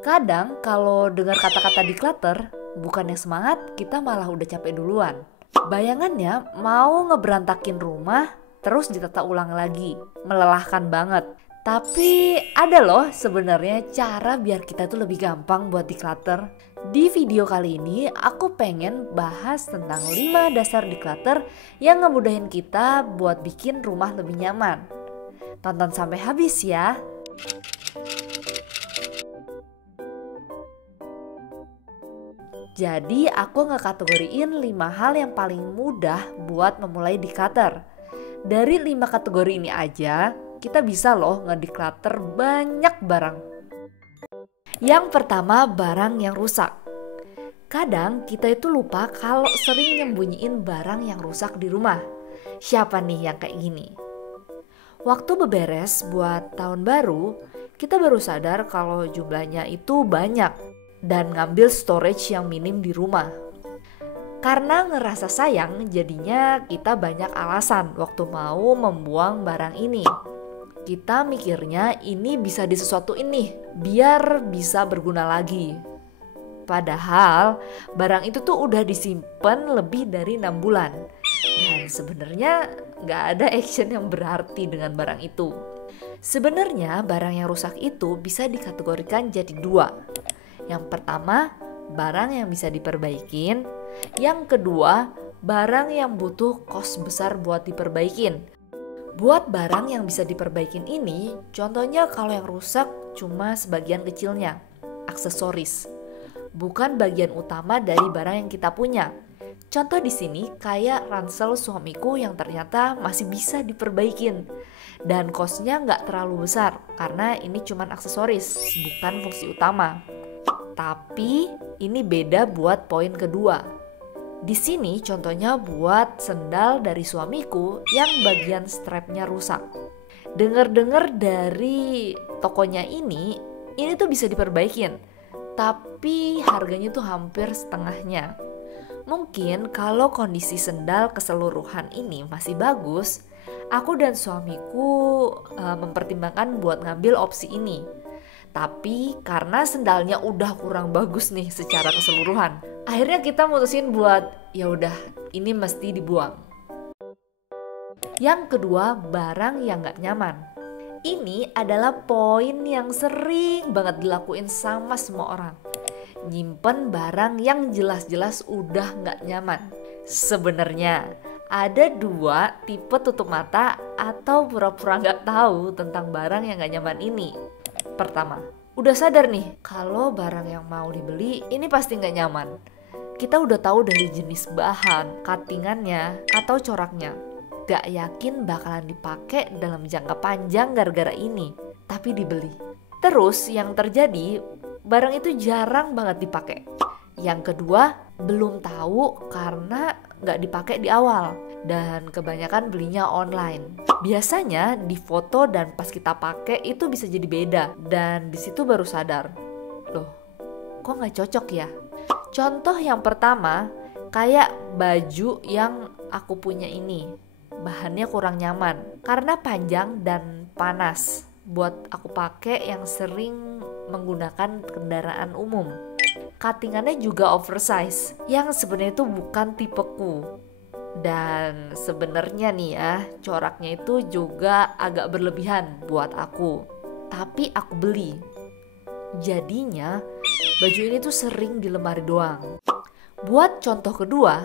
Kadang kalau dengar kata-kata declutter, bukannya semangat, kita malah udah capek duluan. Bayangannya mau ngeberantakin rumah, terus ditata ulang lagi. Melelahkan banget. Tapi ada loh sebenarnya cara biar kita tuh lebih gampang buat declutter. Di video kali ini aku pengen bahas tentang 5 dasar declutter yang ngemudahin kita buat bikin rumah lebih nyaman. Tonton sampai habis ya. Jadi aku ngekategoriin 5 hal yang paling mudah buat memulai declutter. Dari 5 kategori ini aja, kita bisa loh ngedeclutter banyak barang. Yang pertama, barang yang rusak. Kadang kita itu lupa kalau sering nyembunyiin barang yang rusak di rumah. Siapa nih yang kayak gini? Waktu beberes buat tahun baru, kita baru sadar kalau jumlahnya itu banyak dan ngambil storage yang minim di rumah. Karena ngerasa sayang, jadinya kita banyak alasan waktu mau membuang barang ini. Kita mikirnya ini bisa disesuatuin nih, biar bisa berguna lagi. Padahal barang itu tuh udah disimpan lebih dari 6 bulan. Dan sebenarnya nggak ada action yang berarti dengan barang itu. Sebenarnya barang yang rusak itu bisa dikategorikan jadi 2. Yang pertama, barang yang bisa diperbaikin. Yang kedua, barang yang butuh kos besar buat diperbaikin. Buat barang yang bisa diperbaikin ini, contohnya kalau yang rusak cuma sebagian kecilnya, aksesoris. Bukan bagian utama dari barang yang kita punya. Contoh di sini kayak ransel suamiku yang ternyata masih bisa diperbaikin. Dan kosnya nggak terlalu besar karena ini cuma aksesoris, bukan fungsi utama. Tapi ini beda buat poin kedua. Di sini contohnya buat sendal dari suamiku yang bagian strapnya rusak. Dengar-dengar dari tokonya ini tuh bisa diperbaikin. Tapi harganya tuh hampir setengahnya. Mungkin kalau kondisi sendal keseluruhan ini masih bagus, aku dan suamiku mempertimbangkan buat ngambil opsi ini. Tapi karena sendalnya udah kurang bagus nih secara keseluruhan, akhirnya kita mutusin buat ya udah ini mesti dibuang. Yang kedua, barang yang gak nyaman. Ini adalah poin yang sering banget dilakuin sama semua orang. Nyimpen barang yang jelas-jelas udah gak nyaman. Sebenarnya ada 2 tipe tutup mata atau pura-pura gak tahu tentang barang yang gak nyaman ini. Pertama, udah sadar nih kalau barang yang mau dibeli ini pasti gak nyaman. Kita udah tahu dari jenis bahan, cuttingannya, atau coraknya. Gak yakin bakalan dipakai dalam jangka panjang gara-gara ini, tapi dibeli. Terus yang terjadi, barang itu jarang banget dipakai. Yang kedua, belum tahu karena gak dipakai di awal. Dan kebanyakan belinya online. Biasanya di foto dan pas kita pakai itu bisa jadi beda. Dan di situ baru sadar, loh kok gak cocok ya? Contoh yang pertama, kayak baju yang aku punya ini. Bahannya kurang nyaman karena panjang dan panas buat aku pakai yang sering menggunakan kendaraan umum. Cuttingannya juga oversize, yang sebenarnya itu bukan tipeku. Dan sebenarnya nih ya, coraknya itu juga agak berlebihan buat aku. Tapi aku beli. Jadinya baju ini tuh sering di lemari doang. Buat contoh kedua,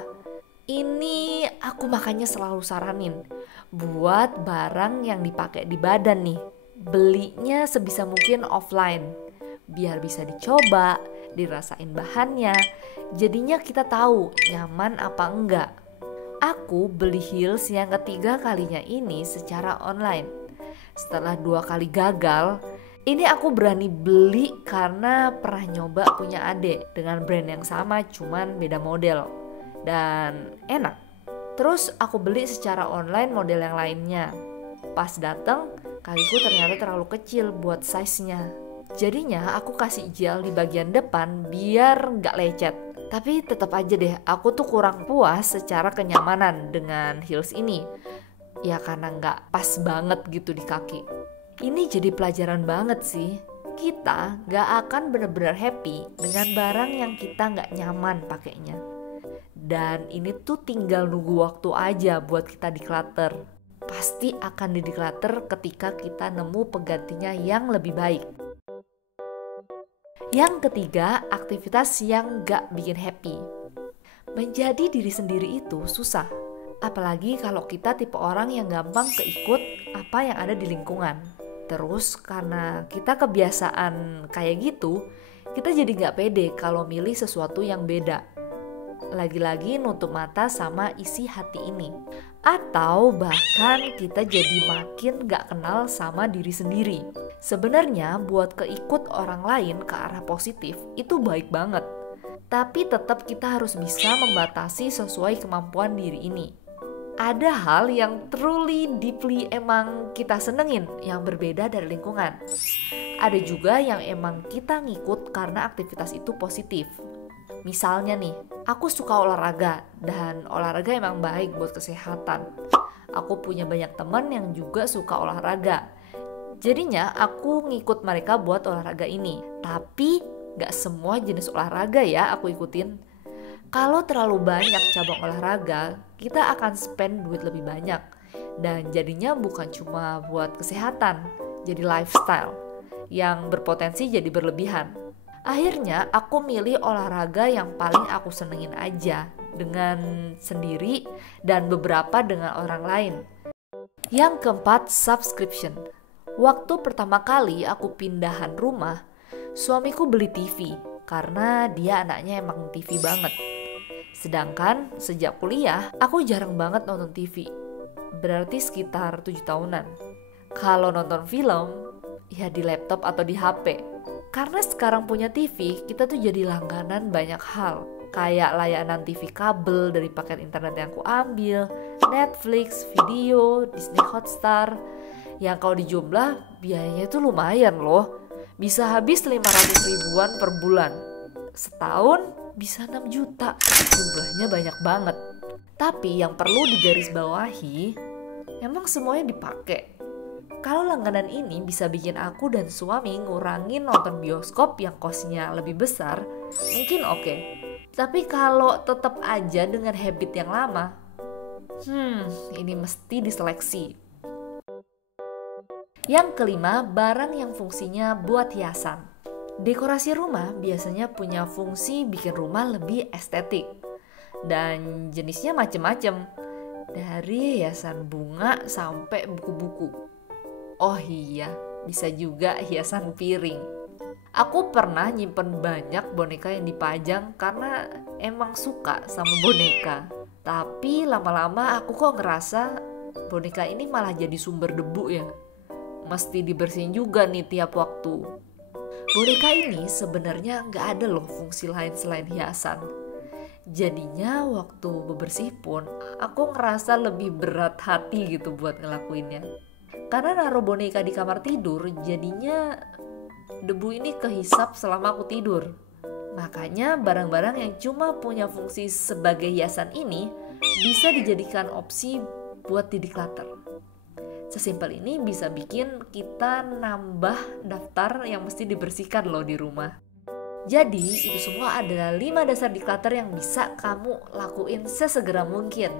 ini aku makanya selalu saranin buat barang yang dipakai di badan nih, belinya sebisa mungkin offline. Biar bisa dicoba, dirasain bahannya. Jadinya kita tahu nyaman apa enggak. Aku beli heels yang ketiga kalinya ini secara online. Setelah 2 kali gagal, ini aku berani beli karena pernah nyoba punya adek dengan brand yang sama cuman beda model. Dan enak. Terus aku beli secara online model yang lainnya. Pas dateng, kakiku ternyata terlalu kecil buat size-nya. Jadinya aku kasih gel di bagian depan biar nggak lecet. Tapi tetap aja deh, aku tuh kurang puas secara kenyamanan dengan heels ini. Ya karena nggak pas banget gitu di kaki. Ini jadi pelajaran banget sih. Kita gak akan benar-benar happy dengan barang yang kita gak nyaman pakainya. Dan ini tuh tinggal nunggu waktu aja buat kita declutter. Pasti akan di-declutter ketika kita nemu penggantinya yang lebih baik. Yang ketiga, aktivitas yang gak bikin happy. Menjadi diri sendiri itu susah. Apalagi kalau kita tipe orang yang gampang keikut apa yang ada di lingkungan. Terus karena kita kebiasaan kayak gitu, kita jadi gak pede kalau milih sesuatu yang beda. Lagi-lagi nutup mata sama isi hati ini. Atau bahkan kita jadi makin gak kenal sama diri sendiri. Sebenarnya buat keikut orang lain ke arah positif itu baik banget. Tapi tetap kita harus bisa membatasi sesuai kemampuan diri ini. Ada hal yang truly deeply emang kita senengin yang berbeda dari lingkungan. Ada juga yang emang kita ngikut karena aktivitas itu positif. Misalnya nih, aku suka olahraga dan olahraga emang baik buat kesehatan. Aku punya banyak teman yang juga suka olahraga. Jadinya aku ngikut mereka buat olahraga ini. Tapi gak semua jenis olahraga ya aku ikutin. Kalau terlalu banyak cabang olahraga, kita akan spend duit lebih banyak. Dan jadinya bukan cuma buat kesehatan, jadi lifestyle yang berpotensi jadi berlebihan. Akhirnya aku milih olahraga yang paling aku senengin aja, dengan sendiri dan beberapa dengan orang lain. Yang keempat, subscription. Waktu pertama kali aku pindahan rumah, suamiku beli TV karena dia anaknya emang TV banget. Sedangkan sejak kuliah, aku jarang banget nonton TV. Berarti sekitar 7 tahunan. Kalau nonton film, ya di laptop atau di HP. Karena sekarang punya TV, kita tuh jadi langganan banyak hal. Kayak layanan TV kabel dari paket internet yang aku ambil, Netflix, video, Disney Hotstar. Yang kalau dijumlah, biayanya tuh lumayan loh. Bisa habis 500 ribuan per bulan. Setahun bisa 6 juta, jumlahnya banyak banget. Tapi yang perlu digarisbawahi, emang semuanya dipakai. Kalau langganan ini bisa bikin aku dan suami ngurangin nonton bioskop yang kosnya lebih besar, mungkin oke. Tapi kalau tetap aja dengan habit yang lama, ini mesti diseleksi. Yang kelima, barang yang fungsinya buat hiasan. Dekorasi rumah biasanya punya fungsi bikin rumah lebih estetik. Dan jenisnya macem-macem. Dari hiasan bunga sampai buku-buku. Oh iya, bisa juga hiasan piring. Aku pernah nyimpen banyak boneka yang dipajang karena emang suka sama boneka. Tapi lama-lama aku kok ngerasa boneka ini malah jadi sumber debu ya. Mesti dibersihin juga nih tiap waktu. Boneka ini sebenarnya nggak ada loh fungsi lain selain hiasan. Jadinya waktu bebersih pun aku ngerasa lebih berat hati gitu buat ngelakuinnya. Karena naruh boneka di kamar tidur, jadinya debu ini kehisap selama aku tidur. Makanya barang-barang yang cuma punya fungsi sebagai hiasan ini bisa dijadikan opsi buat di-declutter. Sesimpel ini bisa bikin kita nambah daftar yang mesti dibersihkan loh di rumah. Jadi itu semua adalah 5 dasar declutter yang bisa kamu lakuin sesegera mungkin.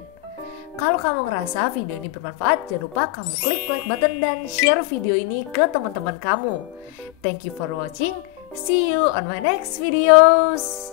Kalau kamu ngerasa video ini bermanfaat, jangan lupa kamu klik like button dan share video ini ke teman-teman kamu. Thank you for watching. See you on my next videos.